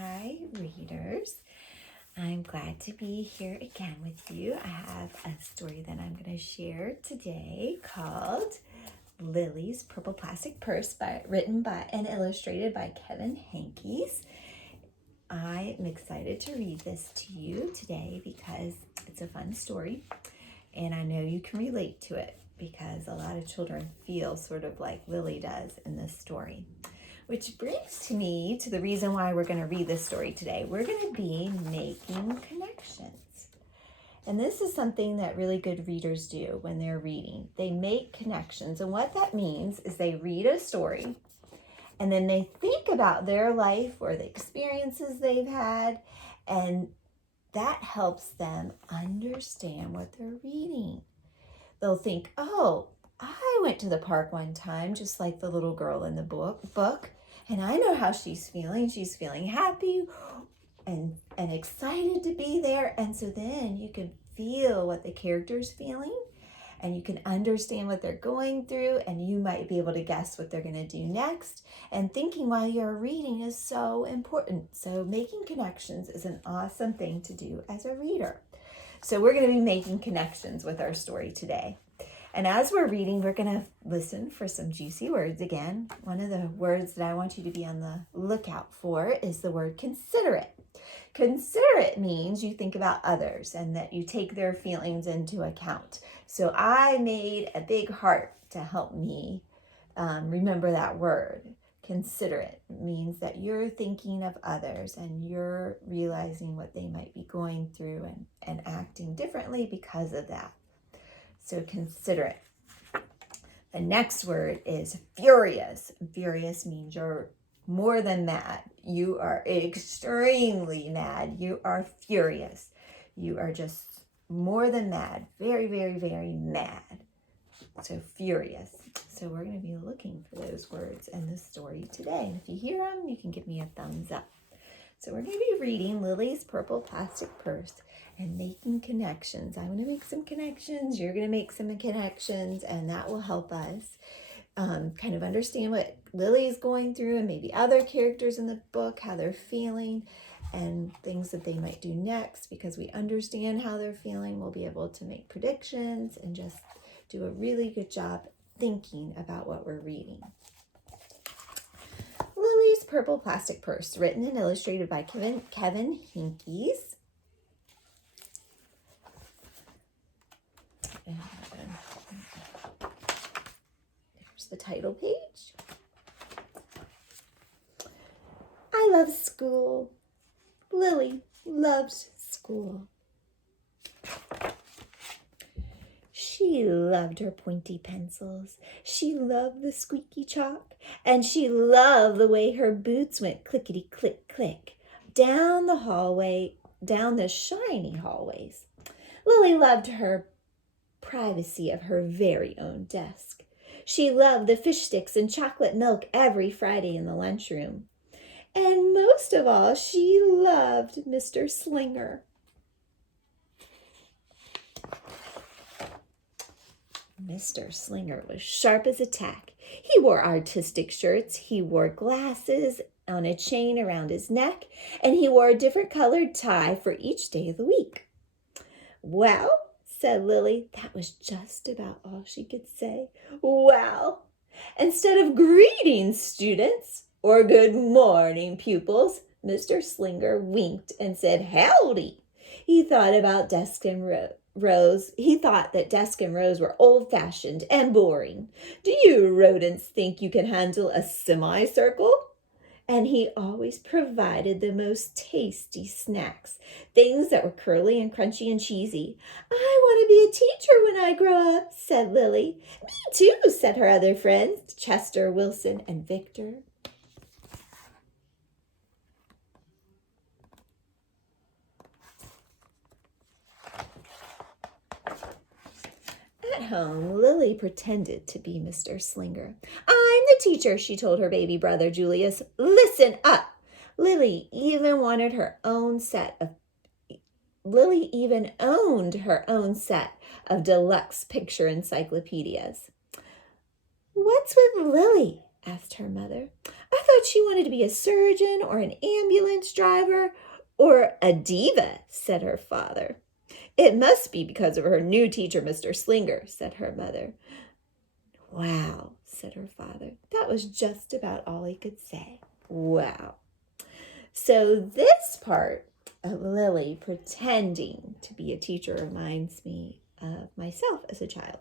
Hi, readers. I'm glad to be here again with you. I have a story that I'm going to share today called Lilly's Purple Plastic Purse, written by and illustrated by Kevin Henkel. I am excited to read this to you today because it's a fun story, and I know you can relate to it because a lot of children feel sort of like Lilly does in this story. Which brings me to the reason why we're going to read this story today. We're going to be making connections. And this is something that really good readers do when they're reading. They make connections. And what that means is they read a story and then they think about their life or the experiences they've had, and that helps them understand what they're reading. They'll think, oh, I went to the park one time, just like the little girl in the book, and I know how she's feeling. She's feeling happy and excited to be there. And so then you can feel what the character's feeling, and you can understand what they're going through, and you might be able to guess what they're going to do next. And thinking while you're reading is so important. So making connections is an awesome thing to do as a reader. So we're going to be making connections with our story today. And as we're reading, we're going to listen for some juicy words again. One of the words that I want you to be on the lookout for is the word considerate. Considerate means you think about others and that you take their feelings into account. So I made a big heart to help me remember that word. Considerate means that you're thinking of others and you're realizing what they might be going through and acting differently because of that. So considerate. The next word is furious. Furious means you're more than mad. You are extremely mad. You are furious. You are just more than mad. Very, very, very mad. So furious. So we're going to be looking for those words in this story today. And if you hear them, you can give me a thumbs up. So we're going to be reading Lilly's Purple Plastic Purse and making connections. I'm going to make some connections. You're going to make some connections, and that will help us kind of understand what Lilly is going through and maybe other characters in the book, how they're feeling, and things that they might do next. Because we understand how they're feeling, we'll be able to make predictions and just do a really good job thinking about what we're reading. Lilly's Purple Plastic Purse, written and illustrated by Kevin Henkel. There's the title page. I love school. Lilly loves school. She loved her pointy pencils. She loved the squeaky chalk. And she loved the way her boots went clickety-click-click down the hallway, down the shiny hallways. Lilly loved her privacy of her very own desk. She loved the fish sticks and chocolate milk every Friday in the lunchroom. And most of all, she loved Mr. Slinger. Mr. Slinger was sharp as a tack. He wore artistic shirts, he wore glasses on a chain around his neck, and he wore a different colored tie for each day of the week. Well, said Lilly, that was just about all she could say. Well, instead of greetings, students, or good morning, pupils, Mr. Slinger winked and said, howdy. He thought about desk and rows. He thought that desk and rows were old-fashioned and boring. Do you rodents think you can handle a semicircle? And he always provided the most tasty snacks, things that were curly and crunchy and cheesy. I want to be a teacher when I grow up, said Lilly. Me too, said her other friends, Chester, Wilson, and Victor. At home, Lilly pretended to be Mr. Slinger. I'm the teacher, she told her baby brother Julius. Listen up. Lilly even owned her own set of deluxe picture encyclopedias. What's with Lilly? Asked her mother. I thought she wanted to be a surgeon or an ambulance driver or a diva, said her father. It must be because of her new teacher, Mr. Slinger, said her mother. Wow, said her father. That was just about all he could say. Wow. So this part of Lily pretending to be a teacher reminds me of myself as a child.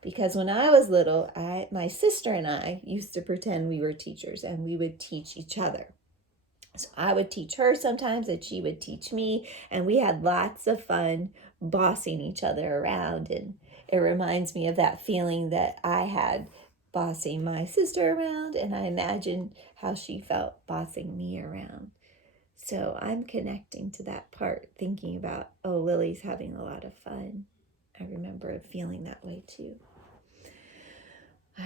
Because when I was little, my sister and I used to pretend we were teachers and we would teach each other. So I would teach her sometimes and she would teach me, and we had lots of fun bossing each other around. And it reminds me of that feeling that I had bossing my sister around, and I imagine how she felt bossing me around. So I'm connecting to that part, thinking about, oh, Lily's having a lot of fun. I remember feeling that way too.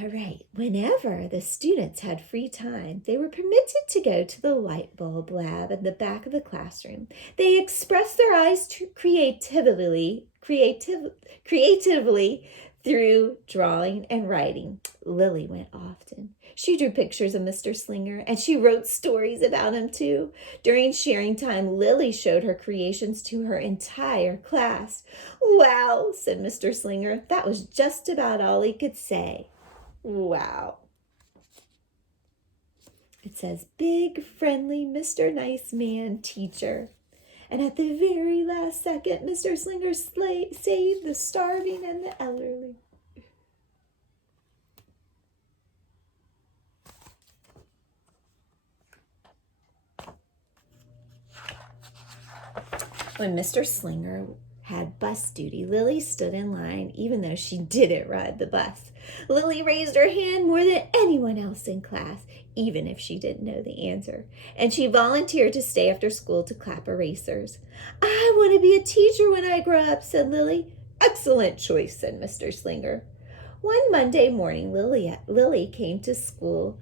All right, whenever the students had free time, they were permitted to go to the light bulb lab at the back of the classroom. They expressed their eyes creatively through drawing and writing. Lily went often. She drew pictures of Mr. Slinger, and she wrote stories about him too. During sharing time, Lily showed her creations to her entire class. Wow, said Mr. Slinger. That was just about all he could say. Wow. It says, big, friendly Mr. Nice Man, teacher. And at the very last second, Mr. Slinger saved the starving and the elderly. When Mr. Slinger had bus duty, Lily stood in line even though she didn't ride the bus. Lily raised her hand more than anyone else in class, even if she didn't know the answer. And she volunteered to stay after school to clap erasers. I want to be a teacher when I grow up, said Lily. Excellent choice, said Mr. Slinger. One Monday morning, Lily came to school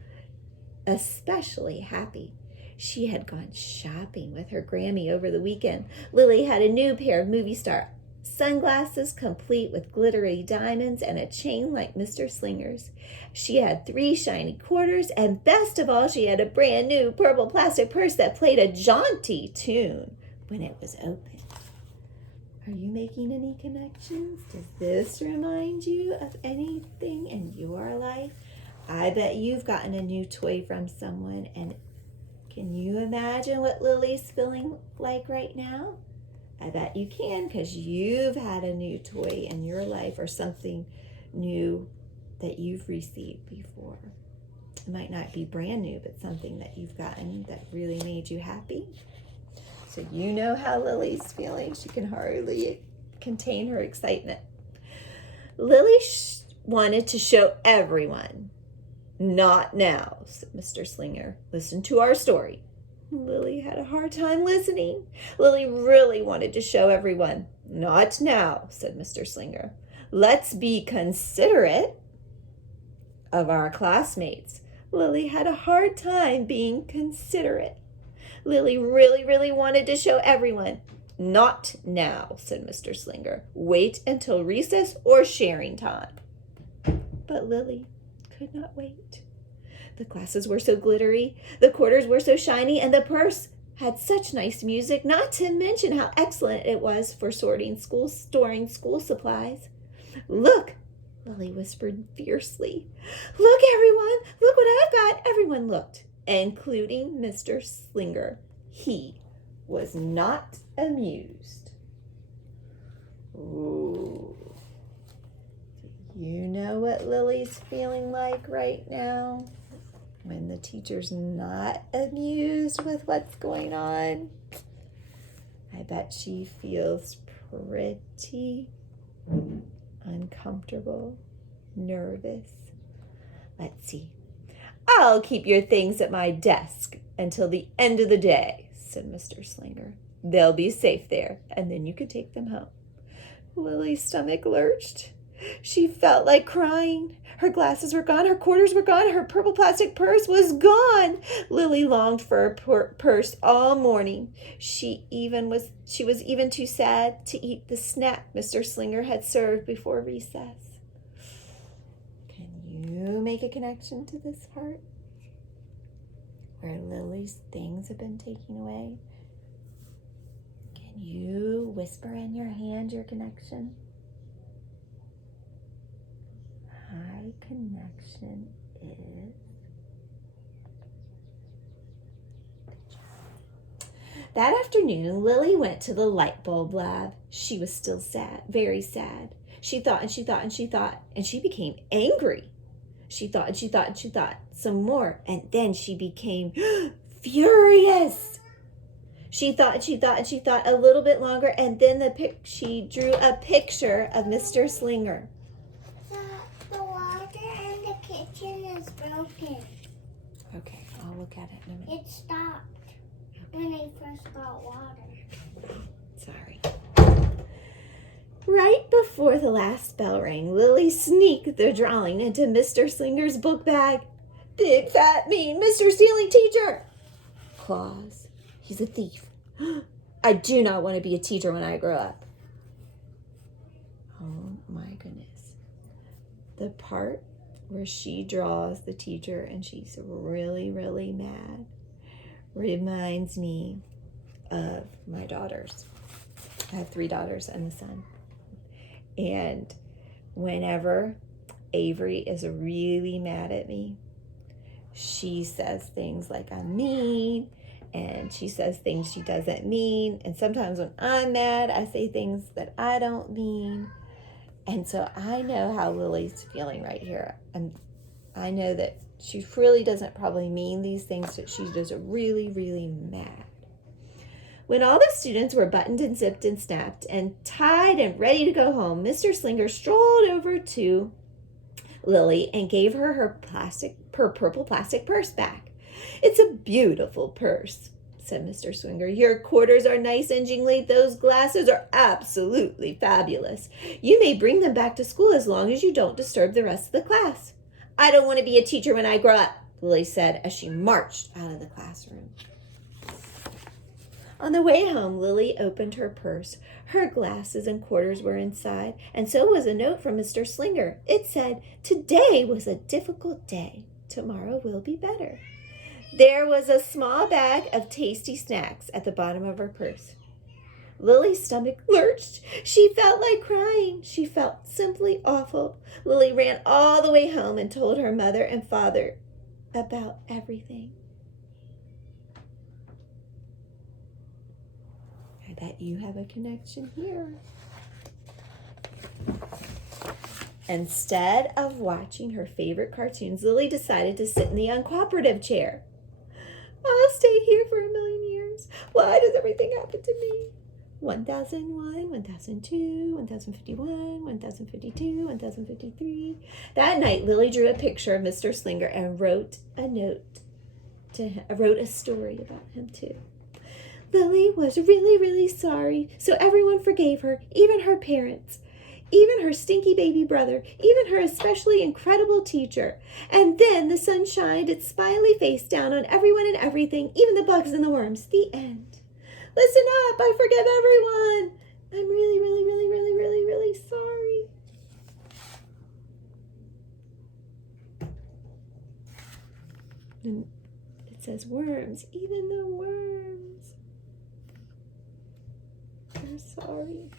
especially happy. She had gone shopping with her Grammy over the weekend. Lily had a new pair of movie star sunglasses complete with glittery diamonds and a chain like Mr. Slinger's. She had 3 shiny quarters, and best of all, she had a brand new purple plastic purse that played a jaunty tune when it was open. Are you making any connections? Does this remind you of anything in your life? I bet you've gotten a new toy from someone, and can you imagine what Lily's feeling like right now? I bet you can, because you've had a new toy in your life or something new that you've received before. It might not be brand new, but something that you've gotten that really made you happy. So you know how Lily's feeling. She can hardly contain her excitement. Lily wanted to show everyone. Not now, said Mr. Slinger. Listen to our story. Lily had a hard time listening. Lily really wanted to show everyone. Not now, said Mr. Slinger. Let's be considerate of our classmates. Lily had a hard time being considerate. Lily really wanted to show everyone. Not now, said Mr. Slinger. Wait until recess or sharing time. But Lily could not wait. The glasses were so glittery, the quarters were so shiny, and the purse had such nice music, not to mention how excellent it was for storing school supplies. Look, Lily whispered fiercely. Look, everyone, look what I've got. Everyone looked, including Mr. Slinger. He was not amused. Ooh. You know what Lily's feeling like right now? When the teacher's not amused with what's going on? I bet she feels pretty uncomfortable, nervous. Let's see. I'll keep your things at my desk until the end of the day, said Mr. Slinger. They'll be safe there, and then you can take them home. Lily's stomach lurched. She felt like crying. Her glasses were gone, her quarters were gone, her purple plastic purse was gone. Lily longed for a purse all morning. She was even too sad to eat the snack Mr. Slinger had served before recess. Can you make a connection to this part? where Lily's things have been taken away? Can you whisper in your hand your connection? My connection is... That afternoon, Lily went to the light bulb lab. She was still sad, very sad. She thought and she thought and she thought, and she became angry. She thought and she thought and she thought some more, and then she became furious. She thought and she thought and she thought a little bit longer, and then she drew a picture of Mr. Slinger. The water in the kitchen is broken. Okay, I'll look at it in a minute. It stopped when I first got water. Sorry. Right before the last bell rang, Lily sneaked the drawing into Mr. Slinger's book bag. Big, fat, mean Mr. Stealing Teacher. Claus, he's a thief. I do not want to be a teacher when I grow up. Oh my goodness. The part where she draws the teacher and she's really, really mad reminds me of my daughters. I have 3 daughters and a son. And whenever Avery is really mad at me, she says things like I'm mean, and she says things she doesn't mean. And sometimes when I'm mad, I say things that I don't mean. And so I know how Lily's feeling right here. And I know that she really doesn't probably mean these things, but she's just really, really mad. When all the students were buttoned and zipped and snapped and tied and ready to go home, Mr. Slinger strolled over to Lily and gave her her purple plastic purse back. It's a beautiful purse, said Mr. Slinger. Your quarters are nice and jingly. Those glasses are absolutely fabulous. You may bring them back to school as long as you don't disturb the rest of the class. I don't want to be a teacher when I grow up, Lily said as she marched out of the classroom. On the way home, Lily opened her purse. Her glasses and quarters were inside, and so was a note from Mr. Slinger. It said, "Today was a difficult day. Tomorrow will be better." There was a small bag of tasty snacks at the bottom of her purse. Lily's stomach lurched. She felt like crying. She felt simply awful. Lily ran all the way home and told her mother and father about everything. I bet you have a connection here. Instead of watching her favorite cartoons, Lily decided to sit in the uncooperative chair. I'll stay here for 1,000,000 years. Why does everything happen to me? 1001, 1002, 1051, 1052, 1053. That night, Lily drew a picture of Mr. Slinger and wrote a story about him too. Lily was really, really sorry, so everyone forgave her, even her parents, even her stinky baby brother, even her especially incredible teacher. And then the sun shined its smiley face down on everyone and everything, even the bugs and the worms. The end. Listen up, I forgive everyone. I'm really, really, really, really, really, really sorry. And it says worms, even the worms are sorry.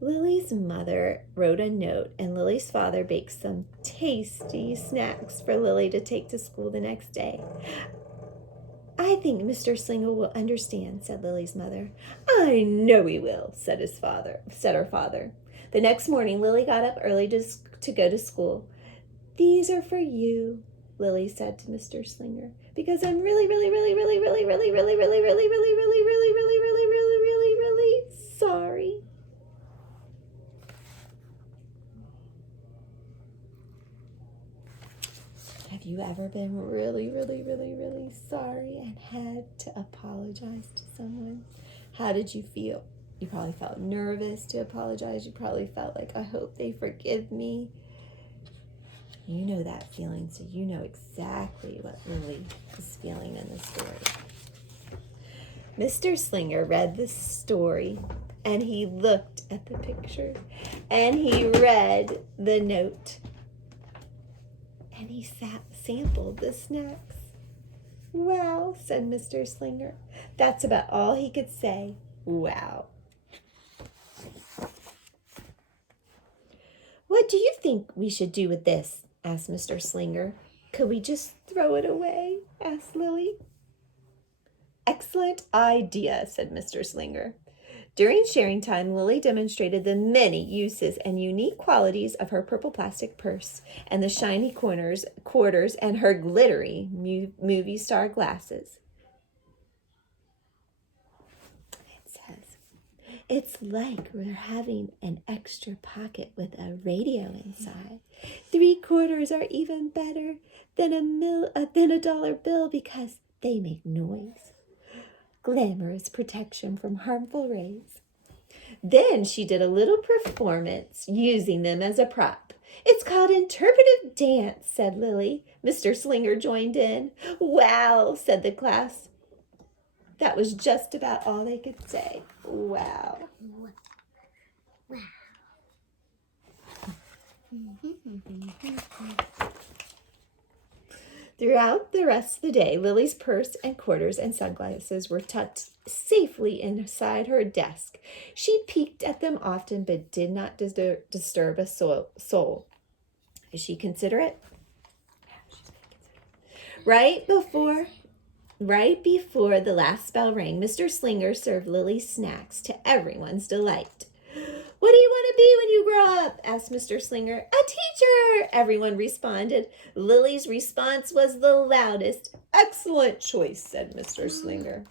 Lily's mother wrote a note, and Lily's father baked some tasty snacks for Lily to take to school the next day. I think Mr. Slinger will understand, said Lily's mother. I know he will, said her father. The next morning, Lily got up early to go to school. These are for you, Lily said to Mr. Slinger, because I'm really, really, really, really, really, really, really, really, really, really, really, really, really, really, really, really, really sorry. Have you ever been really, really, really, really sorry and had to apologize to someone? How did you feel? You probably felt nervous to apologize. You probably felt like, I hope they forgive me. You know that feeling, so you know exactly what Lily is feeling in the story. Mr. Slinger read the story, and he looked at the picture, and he read the note. And he sampled the snacks. Wow, said Mr. Slinger. That's about all he could say. Wow. What do you think we should do with this? Asked Mr. Slinger. Could we just throw it away? Asked Lily. Excellent idea, said Mr. Slinger. During sharing time, Lily demonstrated the many uses and unique qualities of her purple plastic purse and the shiny quarters and her glittery movie star glasses. It says, it's like we're having an extra pocket with a radio inside. 3/4 are even better than a dollar bill because they make noise. Glamorous protection from harmful rays. Then she did a little performance using them as a prop. It's called Interpretive Dance, said Lily. Mr. Slinger joined in. Wow, said the class. That was just about all they could say. Wow. Wow. Throughout the rest of the day, Lily's purse and quarters and sunglasses were tucked safely inside her desk. She peeked at them often, but did not disturb a soul. Is she considerate? Right before the last bell rang, Mr. Slinger served Lily snacks to everyone's delight. What do you want to be when you grow up? Asked Mr. Slinger. A teacher, everyone responded. Lily's response was the loudest. Excellent choice, said Mr. Slinger.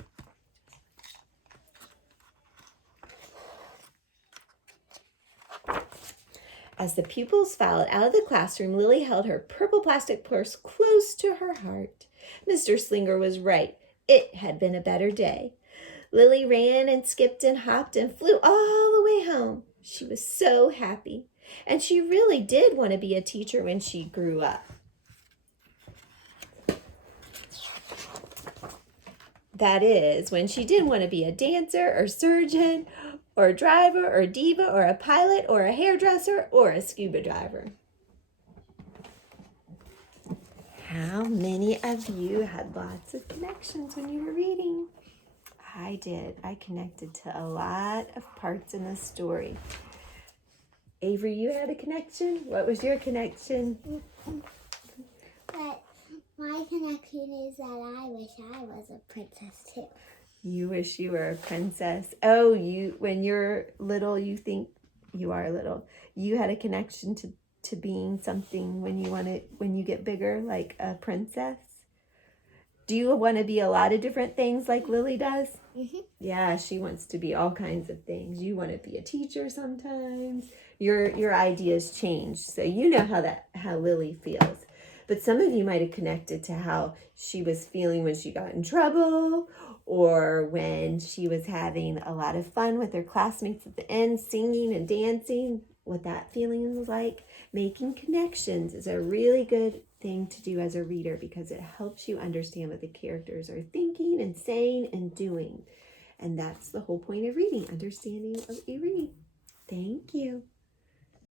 As the pupils filed out of the classroom, Lily held her purple plastic purse close to her heart. Mr. Slinger was right. It had been a better day. Lily ran and skipped and hopped and flew all the way home. She was so happy, and she really did want to be a teacher when she grew up. That is, when she didn't want to be a dancer or surgeon or driver or diva or a pilot or a hairdresser or a scuba diver. How many of you had lots of connections when you were reading? I did. I connected to a lot of parts in the story. Avery, you had a connection? What was your connection? But my connection is that I wish I was a princess too. You wish you were a princess. Oh, when you're little, you think you are little. You had a connection to being something when you get bigger, like a princess. Do you want to be a lot of different things like Lily does? Mm-hmm. Yeah, she wants to be all kinds of things. You want to be a teacher sometimes. Your ideas change. So you know how Lily feels. But some of you might have connected to how she was feeling when she got in trouble, or when she was having a lot of fun with her classmates at the end, singing and dancing, what that feeling was like. Making connections is a really good thing to do as a reader because it helps you understand what the characters are thinking and saying and doing. And that's the whole point of reading, understanding what you read. Thank you.